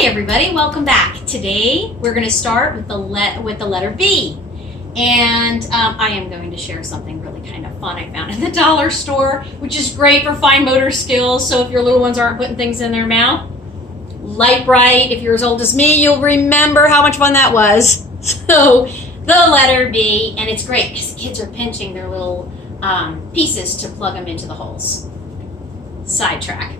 Hey everybody, welcome back. Today we're going to start with the letter B. And I am going to share something really kind of fun I found in the dollar store, which is great for fine motor skills. So if your little ones aren't putting things in their mouth, Lite-Brite, if you're as old as me, you'll remember how much fun that was. So the letter B, and it's great because the kids are pinching their little pieces to plug them into the holes. Sidetrack.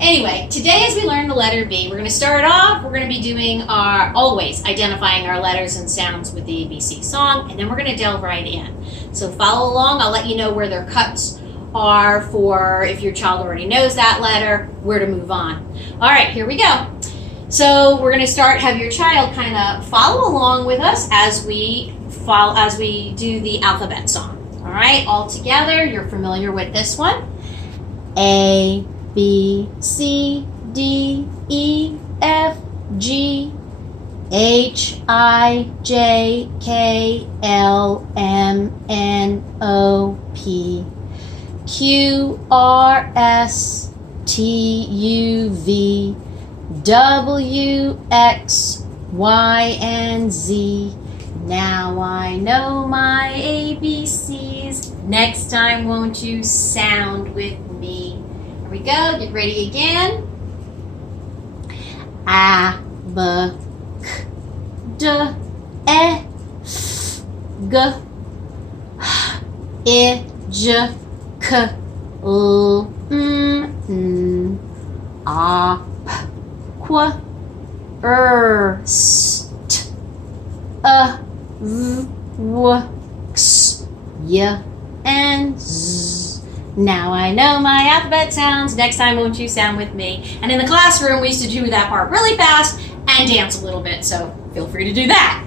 Anyway, today as we learn the letter B, we're going to start off, we're going to be doing always identifying our letters and sounds with the ABC song, and then we're going to delve right in. So follow along, I'll let you know where their cuts are for if your child already knows that letter, where to move on. All right, here we go. So we're going to start, have your child kind of follow along with us as we do the alphabet song. All right, all together, you're familiar with this one. A, B, C, D, E, F, G, H, I, J, K, L, M, N, O, P, Q, R, S, T, U, V, W, X, Y, and Z. Now I know my ABCs. Next time, won't you sound with me? Here we go. Get ready again. A, B, K, D, E, F, G, H, I, J, K, L, M, N, O, P, Q, R, S, T, U, V, W, X, Y, and Z. Now I know my alphabet sounds. Next time, won't you sound with me? And in the classroom, we used to do that part really fast and dance a little bit, so feel free to do that.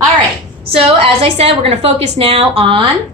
All right, so as I said, we're going to focus now on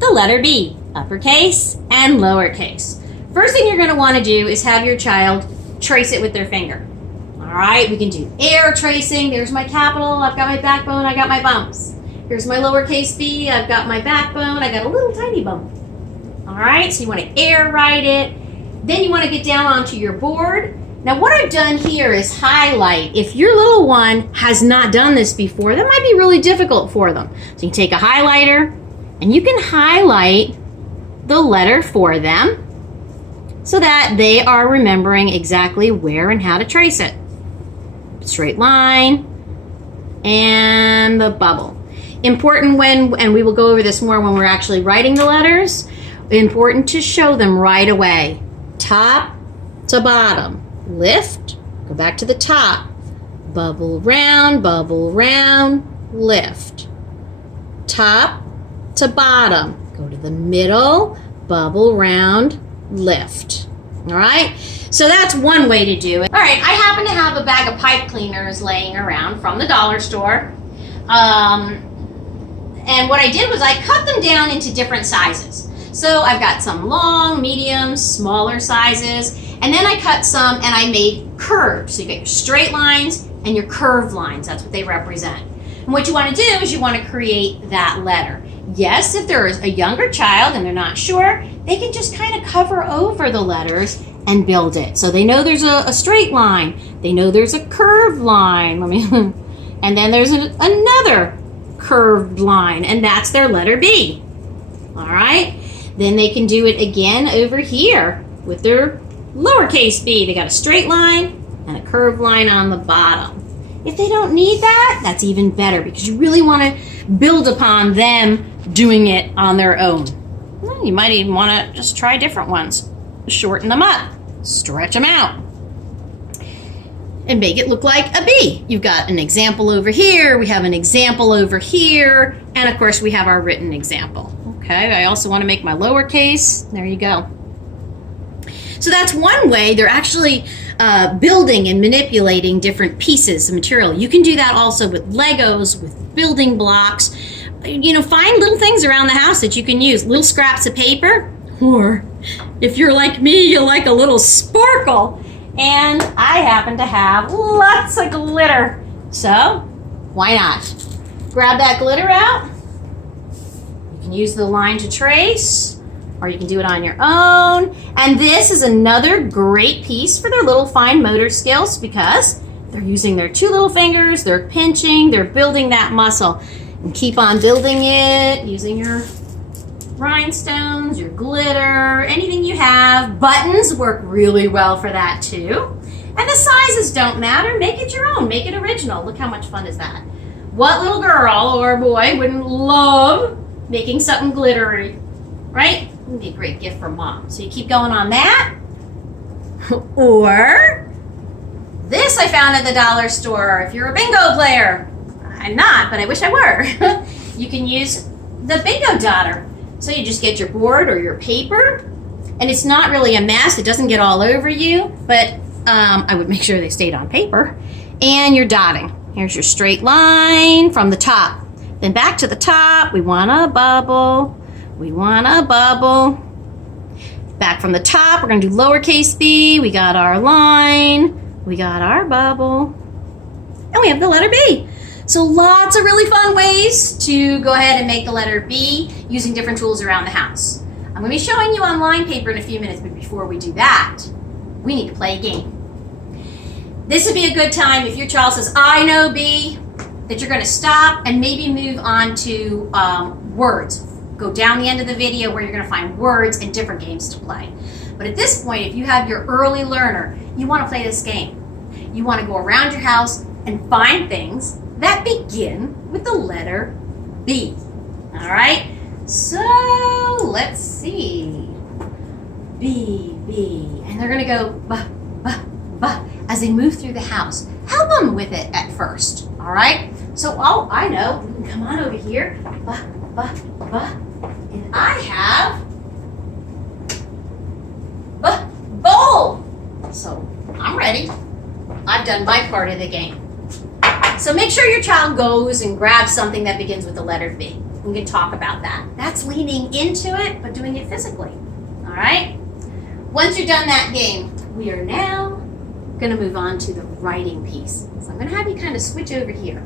the letter B, uppercase and lowercase. First thing you're going to want to do is have your child trace it with their finger. All right, we can do air tracing. There's my capital. I've got my backbone. I got my bumps. Here's my lowercase b. I've got my backbone. I got a little tiny bump. All right, so you want to air write it. Then you want to get down onto your board. Now what I've done here is highlight. If your little one has not done this before, that might be really difficult for them. So you can take a highlighter and you can highlight the letter for them so that they are remembering exactly where and how to trace it. Straight line and the bubble. Important and we will go over this more when we're actually writing the letters, important to show them right away. Top to bottom. Lift, go back to the top. Bubble round, lift. Top to bottom. Go to the middle, bubble round, lift. All right, so that's one way to do it. All right, I happen to have a bag of pipe cleaners laying around from the dollar store. And what I did was I cut them down into different sizes. So I've got some long, medium, smaller sizes, and then I cut some and I made curves. So you get your straight lines and your curved lines. That's what they represent. And what you want to do is you want to create that letter. Yes, if there is a younger child and they're not sure, they can just kind of cover over the letters and build it. So they know there's a straight line. They know there's a curved line. And then there's another curved line, and that's their letter B. All right. Then they can do it again over here with their lowercase b. They got a straight line and a curved line on the bottom. If they don't need that, that's even better because you really want to build upon them doing it on their own. Well, you might even want to just try different ones. Shorten them up, stretch them out, and make it look like a B. You've got an example over here, we have an example over here, and of course we have our written example. Okay, I also want to make my lowercase. There you go. So that's one way they're actually building and manipulating different pieces of material. You can do that also with Legos, with building blocks. You know, find little things around the house that you can use. Little scraps of paper, or if you're like me, you like a little sparkle. And I happen to have lots of glitter. So why not? Grab that glitter out. You can use the line to trace, or you can do it on your own. And this is another great piece for their little fine motor skills because they're using their 2 little fingers, they're pinching, they're building that muscle. And keep on building it using your rhinestones, your glitter, anything you have. Buttons work really well for that too. And the sizes don't matter. Make it your own. Make it original. Look how much fun is that. What little girl or boy wouldn't love making something glittery, right? It would be a great gift for mom. So you keep going on that. Or this I found at the dollar store. If you're a bingo player, I'm not, but I wish I were. You can use the bingo dotter. So you just get your board or your paper, and it's not really a mess. It doesn't get all over you, but I would make sure they stayed on paper. And you're dotting. Here's your straight line from the top. Then back to the top, we want a bubble. We want a bubble. Back from the top, we're gonna do lowercase b. We got our line. We got our bubble. And we have the letter B. So lots of really fun ways to go ahead and make the letter B using different tools around the house. I'm going to be showing you on line paper in a few minutes, but before we do that, we need to play a game. This would be a good time if your child says, I know B, that you're going to stop and maybe move on to words. Go down the end of the video where you're going to find words and different games to play. But at this point, if you have your early learner, you want to play this game. You want to go around your house and find things that begin with the letter B. All right, so let's see. B, B. And they're gonna go ba, ba, ba as they move through the house. Help them with it at first, all right? So, oh, I know, we can come on over here. Ba, ba, ba. And I have ba, bowl. So, I'm ready. I've done my part of the game. So make sure your child goes and grabs something that begins with the letter B. We can talk about that. That's leaning into it, but doing it physically. All right? Once you're done that game, we are now going to move on to the writing piece. So I'm going to have you kind of switch over here.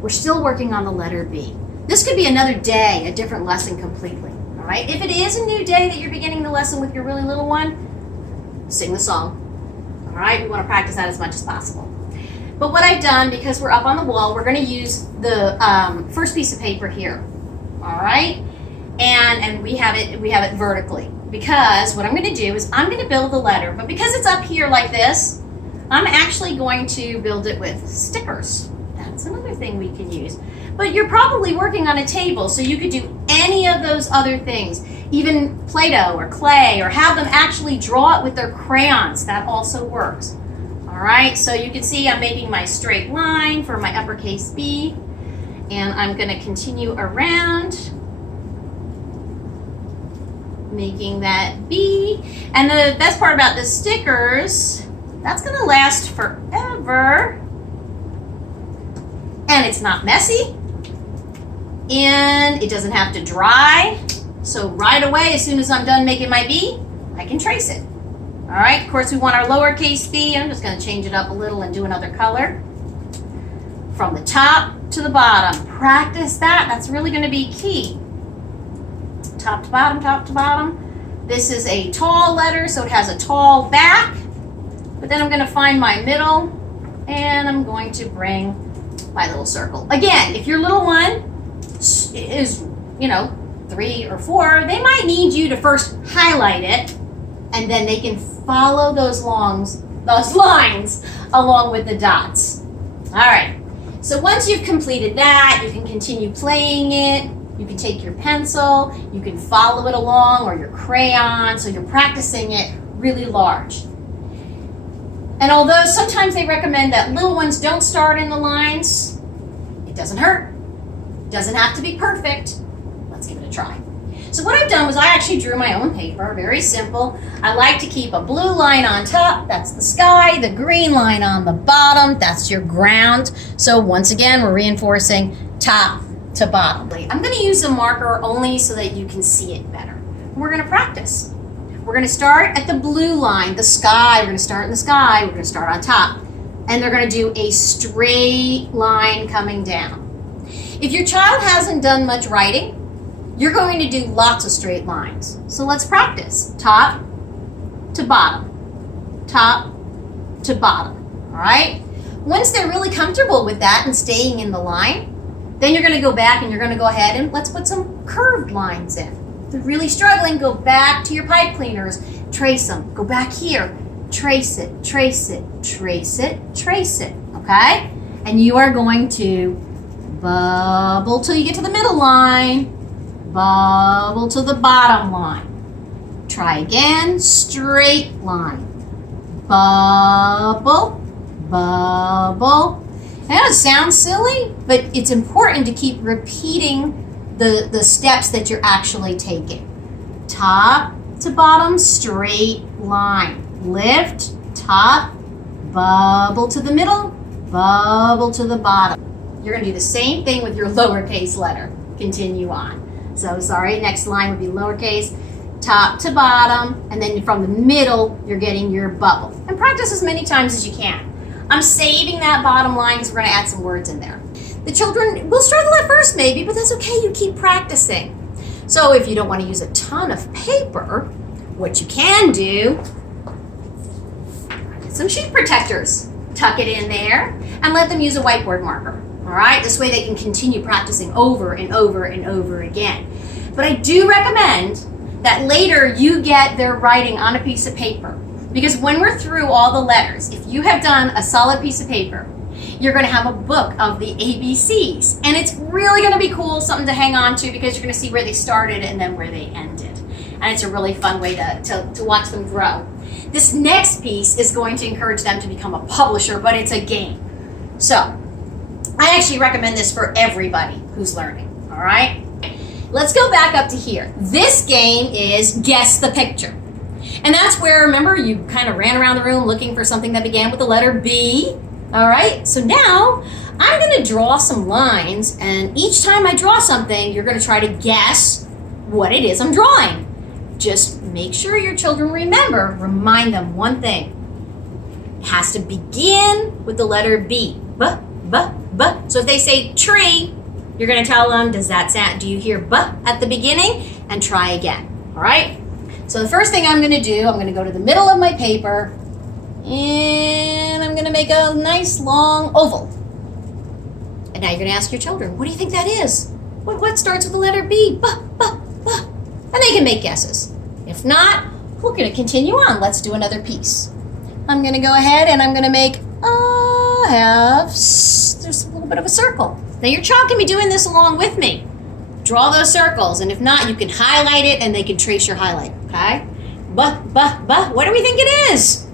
We're still working on the letter B. This could be another day, a different lesson completely. All right? If it is a new day that you're beginning the lesson with your really little one, sing the song. All right? We want to practice that as much as possible. But what I've done, because we're up on the wall, we're going to use the first piece of paper here. All right? And we have it vertically. Because what I'm going to do is I'm going to build the letter. But because it's up here like this, I'm actually going to build it with stickers. That's another thing we can use. But you're probably working on a table, so you could do any of those other things. Even Play-Doh or clay, or have them actually draw it with their crayons. That also works. All right, so you can see I'm making my straight line for my uppercase B, and I'm going to continue around making that B. And the best part about the stickers, that's going to last forever, and it's not messy, and it doesn't have to dry. So right away, as soon as I'm done making my B, I can trace it. All right, of course we want our lowercase b. I'm just going to change it up a little and do another color. From the top to the bottom. Practice that. That's really going to be key. Top to bottom, top to bottom. This is a tall letter, so it has a tall back. But then I'm going to find my middle, and I'm going to bring my little circle. Again, if your little one is, 3 or 4, they might need you to first highlight it, and then they can follow those lines along with the dots. All right, so once you've completed that, you can continue playing it. You can take your pencil, you can follow it along, or your crayon, so you're practicing it really large. And although sometimes they recommend that little ones don't start in the lines, it doesn't hurt. It doesn't have to be perfect. Let's give it a try. So what I've done was I actually drew my own paper, very simple. I like to keep a blue line on top, that's the sky, the green line on the bottom, that's your ground. So once again, we're reinforcing top to bottom. I'm going to use a marker only so that you can see it better. We're going to practice. We're going to start at the blue line, the sky. We're going to start in the sky. We're going to start on top. And they're going to do a straight line coming down. If your child hasn't done much writing, you're going to do lots of straight lines. So let's practice. Top to bottom, top to bottom, all right? Once they're really comfortable with that and staying in the line, then you're gonna go back and you're gonna go ahead and let's put some curved lines in. If they're really struggling, go back to your pipe cleaners, trace them, go back here, trace it, trace it, trace it, trace it, okay? And you are going to bubble till you get to the middle line, bubble to the bottom line. Try again, straight line, bubble, bubble. That sounds silly, but it's important to keep repeating the steps that you're actually taking. Top to bottom, straight line. Lift, top, bubble to the middle, bubble to the bottom. You're going to do the same thing with your lowercase letter. Continue on. So sorry, next line would be lowercase, top to bottom, and then from the middle, you're getting your bubble. And practice as many times as you can. I'm saving that bottom line because we're going to add some words in there. The children will struggle at first maybe, but that's okay. You keep practicing. So if you don't want to use a ton of paper, what you can do, get some sheet protectors. Tuck it in there and let them use a whiteboard marker. All right, this way they can continue practicing over and over and over again. But I do recommend that later you get their writing on a piece of paper. Because when we're through all the letters, if you have done a solid piece of paper, you're going to have a book of the ABCs. And it's really going to be cool, something to hang on to because you're going to see where they started and then where they ended. And it's a really fun way to watch them grow. This next piece is going to encourage them to become a publisher, but it's a game. So I actually recommend this for everybody who's learning, all right? Let's go back up to here. This game is Guess the Picture. And that's where, remember, you kind of ran around the room looking for something that began with the letter B. All right, so now I'm going to draw some lines, and each time I draw something, you're going to try to guess what it is I'm drawing. Just make sure your children remind them one thing. It has to begin with the letter B. B, B, B. So if they say tree, you're going to tell them, does that sound, do you hear B at the beginning? And try again, all right? So the first thing I'm going to do, I'm going to go to the middle of my paper, and I'm going to make a nice long oval. And now you're going to ask your children, what do you think that is? What starts with the letter B? B, B, B. And they can make guesses. If not, we're going to continue on. Let's do another piece. I'm going to go ahead and I'm going to make just a little bit of a circle. Now your child can be doing this along with me. Draw those circles, and if not, you can highlight it and they can trace your highlight, okay? What do we think it is?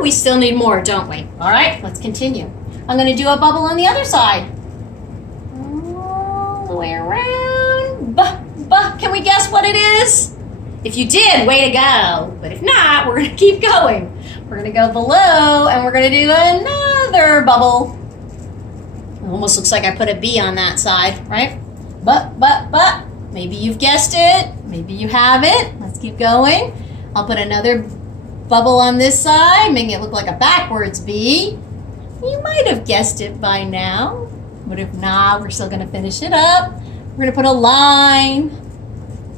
We still need more, don't we? All right, let's continue. I'm going to do a bubble on the other side. All the way around. Can we guess what it is? If you did, way to go. But if not, we're going to keep going. We're going to go below, and we're going to do another bubble. It almost looks like I put a B on that side, right? But. Maybe you've guessed it. Maybe you haven't. Let's keep going. I'll put another bubble on this side, making it look like a backwards B. You might have guessed it by now, but if not, we're still going to finish it up. We're going to put a line,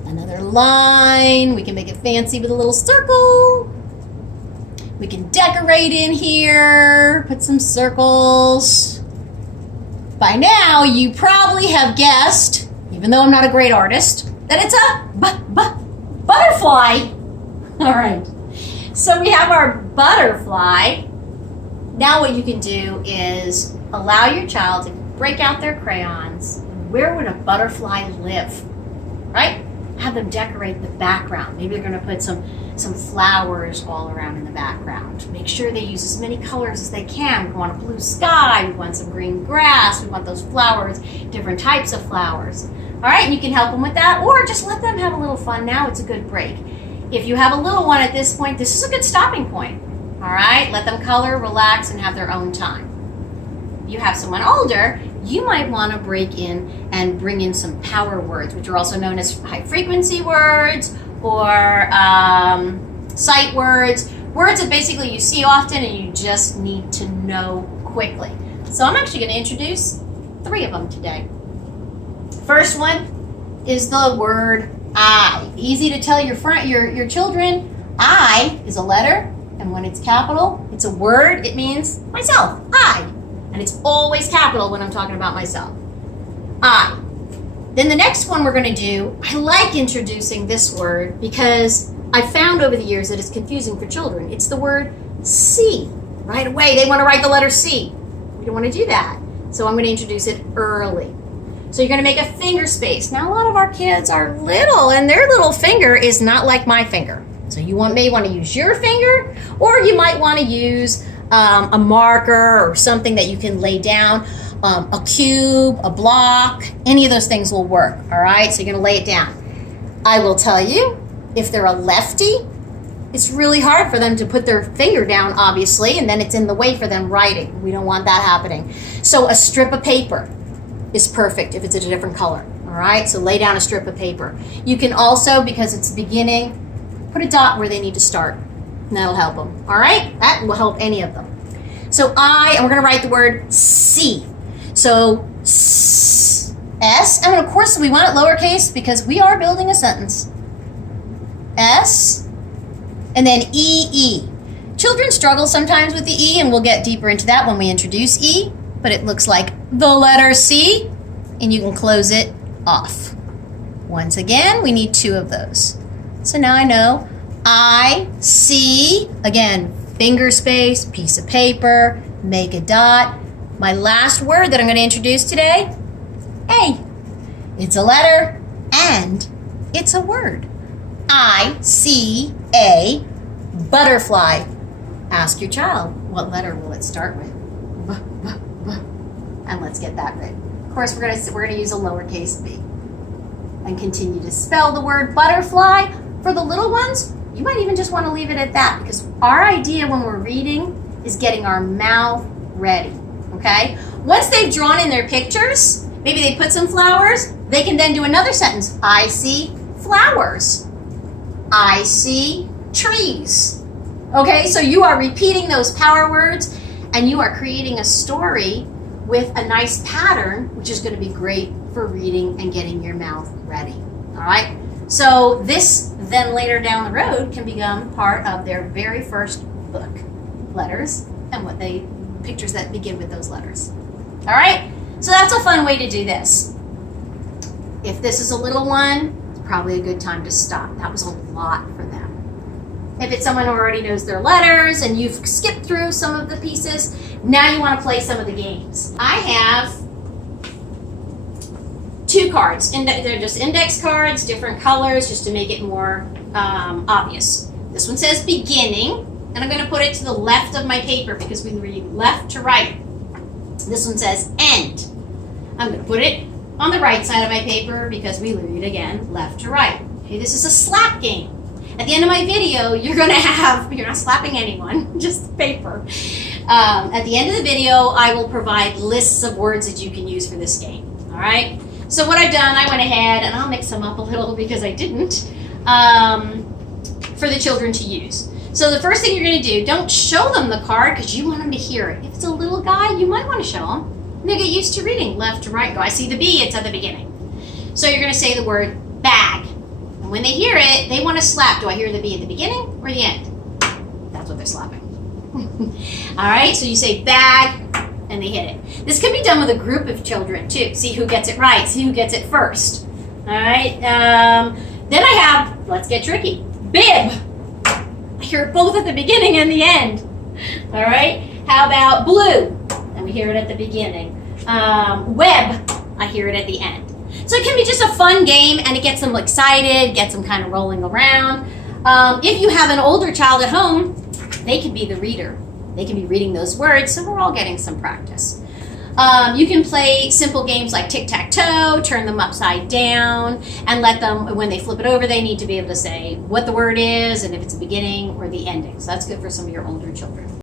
another line. We can make it fancy with a little circle. We can decorate in here, put some circles. By now, you probably have guessed, even though I'm not a great artist, that it's a butterfly. All right. So we have our butterfly. Now what you can do is allow your child to break out their crayons. Where would a butterfly live? Right? Have them decorate the background. Maybe they're going to put some flowers all around in the background. Make sure they use as many colors as they can. We want a blue sky. We want some green grass. We want those flowers, different types of flowers. All right, you can help them with that, or just let them have a little fun now. It's a good break. If you have a little one at this point, this is a good stopping point. All right, let them color, relax, and have their own time. If you have someone older, you might want to break in and bring in some power words, which are also known as high frequency words or sight words, words that basically you see often and you just need to know quickly. So I'm actually going to introduce 3 of them today. First one, is the word I. Easy to tell your children. I is a letter, and when it's capital, it's a word. It means myself, I. And it's always capital when I'm talking about myself. I. Then the next one we're going to do, I like introducing this word because I found over the years that it's confusing for children. It's the word C. Right away, they want to write the letter C. We don't want to do that. So I'm going to introduce it early. So you're going to make a finger space. Now, a lot of our kids are little, and their little finger is not like my finger. So you may want to use your finger, or you might want to use a marker or something that you can lay down. A cube, a block, any of those things will work, all right? So you're going to lay it down. I will tell you, if they're a lefty, it's really hard for them to put their finger down, obviously, and then it's in the way for them writing. We don't want that happening. So a strip of paper is perfect if it's a different color, all right? So lay down a strip of paper. You can also, because it's the beginning, put a dot where they need to start, and that'll help them, all right? That will help any of them. So and we're going to write the word C. So S, and of course we want it lowercase because we are building a sentence. S, and then E. Children struggle sometimes with the E, and we'll get deeper into that when we introduce E, but it looks like the letter C, and you can close it off. Once again, we need 2 of those. So now I know I, C, again, finger space, piece of paper, make a dot. My last word that I'm going to introduce today, A. It's a letter and it's a word. I-C-A, butterfly. Ask your child, what letter will it start with? And let's get that right. Of course, we're going to use a lowercase b and continue to spell the word butterfly. For the little ones, you might even just want to leave it at that because our idea when we're reading is getting our mouth ready. Okay? Once they've drawn in their pictures, maybe they put some flowers, they can then do another sentence. I see flowers. I see trees. Okay, so you are repeating those power words and you are creating a story with a nice pattern, which is going to be great for reading and getting your mouth ready. All right? So this then later down the road can become part of their very first book, letters, and pictures that begin with those letters. All right? So that's a fun way to do this. If this is a little one, it's probably a good time to stop. That was a lot for them. If it's someone who already knows their letters and you've skipped through some of the pieces, now you want to play some of the games. I have 2 cards. They're just index cards, different colors, just to make it more obvious. This one says beginning, and I'm going to put it to the left of my paper because we read left to right. This one says end. I'm going to put it on the right side of my paper because we read again left to right. Okay, this is a slap game. At the end of my video, you're not slapping anyone, just paper. At the end of the video, I will provide lists of words that you can use for this game. All right? So what I've done, I went ahead, and I'll mix them up a little because I didn't, for the children to use. So the first thing you're going to do, don't show them the card because you want them to hear it. If it's a little guy, you might want to show them. They'll get used to reading left to right. Go, I see the B, it's at the beginning. So you're going to say the word bag. And when they hear it, they want to slap. Do I hear the B at the beginning or the end? That's what they're slapping. All right, so you say bag, and they hit it. This can be done with a group of children, too. See who gets it right. See who gets it first. All right, then I have, let's get tricky, bib. I hear it both at the beginning and the end. All right, how about blue? And we hear it at the beginning. Web, I hear it at the end. So it can be just a fun game, and it gets them excited, gets them kind of rolling around. If you have an older child at home, they can be the reader. They can be reading those words, so we're all getting some practice. You can play simple games like tic-tac-toe, turn them upside down, and let them, when they flip it over, they need to be able to say what the word is and if it's the beginning or the ending. So that's good for some of your older children.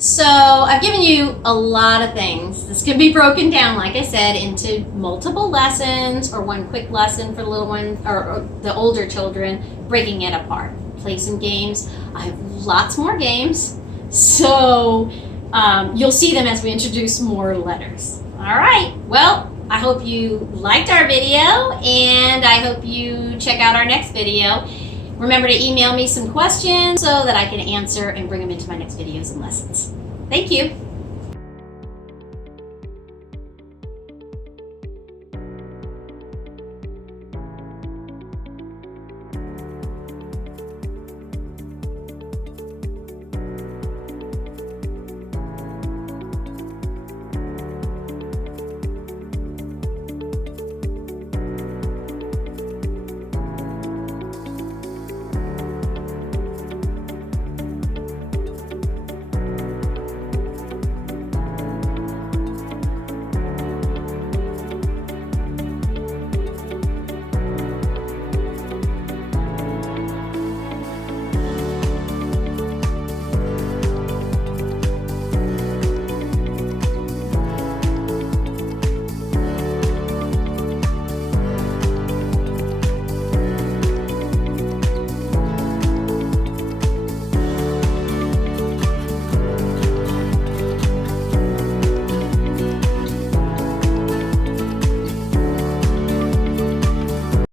So I've given you a lot of things. This can be broken down, like I said, into multiple lessons or one quick lesson for the little ones or the older children, breaking it apart. Play some games. I have lots more games. So you'll see them as we introduce more letters. All right, well, I hope you liked our video, and I hope you check out our next video. Remember to email me some questions so that I can answer and bring them into my next videos and lessons. Thank you.